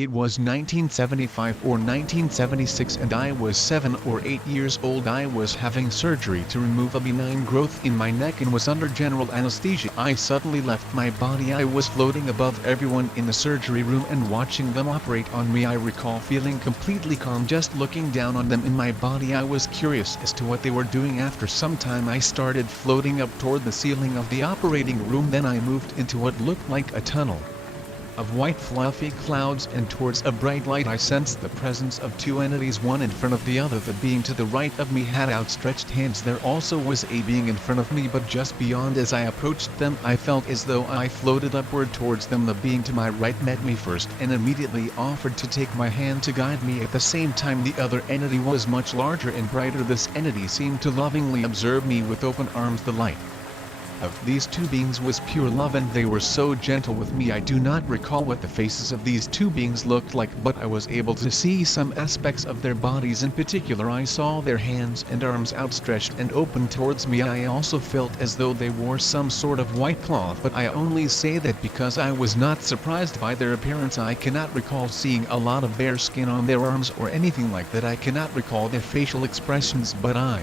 It was 1975 or 1976 and I was 7 or 8 years old. I was having surgery to remove a benign growth in my neck and was under general anesthesia. I suddenly left my body. I was floating above everyone in the surgery room and watching them operate on me. I recall feeling completely calm just looking down on them in my body. I was curious as to what they were doing. After some time I started floating up toward the ceiling of the operating room. Then I moved into what looked like a tunnel of white fluffy clouds and towards a bright light. I sensed the presence of two entities, one in front of the other. The being to the right of me had outstretched hands. There also was a being in front of me, but just beyond. As I approached them, I felt as though I floated upward towards them. The being to my right met me first and immediately offered to take my hand to guide me. At the same time, the other entity was much larger and brighter. This entity seemed to lovingly observe me with open arms. The light of these two beings was pure love, and they were so gentle with me. I do not recall what the faces of these two beings looked like, but I was able to see some aspects of their bodies. In particular, I saw their hands and arms outstretched and open towards me. I also felt as though they wore some sort of white cloth, but I only say that because I was not surprised by their appearance. I cannot recall seeing a lot of bare skin on their arms or anything like that. I cannot recall their facial expressions, but I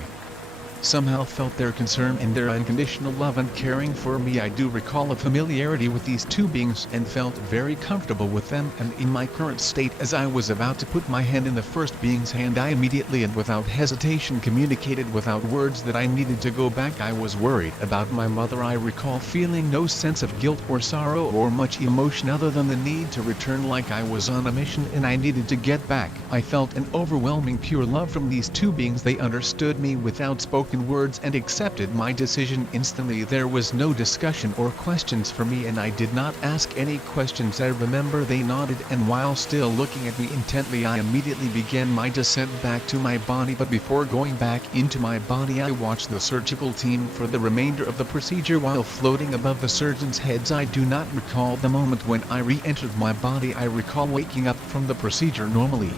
somehow felt their concern and their unconditional love and caring for me. I do recall a familiarity with these two beings and felt very comfortable with them. And in my current state, as I was about to put my hand in the first being's hand, I immediately and without hesitation communicated without words that I needed to go back. I was worried about my mother. I recall feeling no sense of guilt or sorrow or much emotion other than the need to return, like I was on a mission and I needed to get back. I felt an overwhelming pure love from these two beings. They understood me without spoken words and accepted my decision instantly. There was no discussion or questions for me, and I did not ask any questions. I remember they nodded, and while still looking at me intently, I immediately began my descent back to my body. But before going back into my body, I watched the surgical team for the remainder of the procedure while floating above the surgeons' heads. I do not recall the moment when I re-entered my body. I recall waking up from the procedure normally.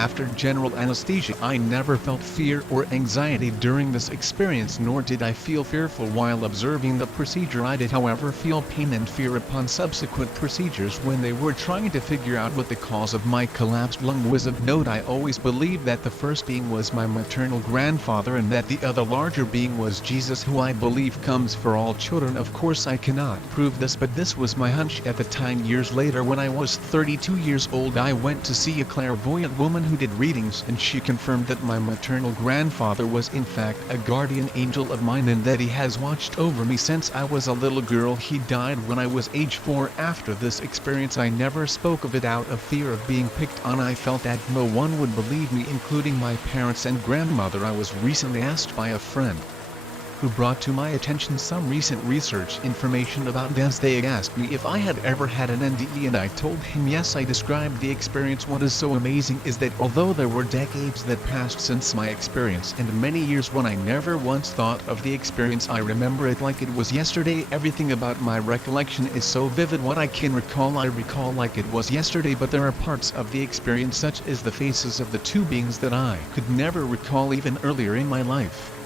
After general anesthesia, I never felt fear or anxiety during this experience, nor did I feel fearful while observing the procedure. I did, however, feel pain and fear upon subsequent procedures when they were trying to figure out what the cause of my collapsed lung was. Of note, I always believed that the first being was my maternal grandfather and that the other larger being was Jesus, who I believe comes for all children. Of course, I cannot prove this, but this was my hunch at the time. Years later, when I was 32 years old, I went to see a clairvoyant woman who did readings, and she confirmed that my maternal grandfather was in fact a guardian angel of mine and that he has watched over me since I was a little girl. He died when I was age 4. After this experience, I never spoke of it out of fear of being picked on. I felt that no one would believe me, including my parents and grandmother. I was recently asked by a friend who brought to my attention some recent research information about this. They asked me if I had ever had an NDE, and I told him yes. I described the experience. What is so amazing is that although there were decades that passed since my experience and many years when I never once thought of the experience, I remember it like it was yesterday. Everything about my recollection is so vivid. What I can recall, I recall like it was yesterday, but there are parts of the experience, such as the faces of the two beings, that I could never recall even earlier in my life.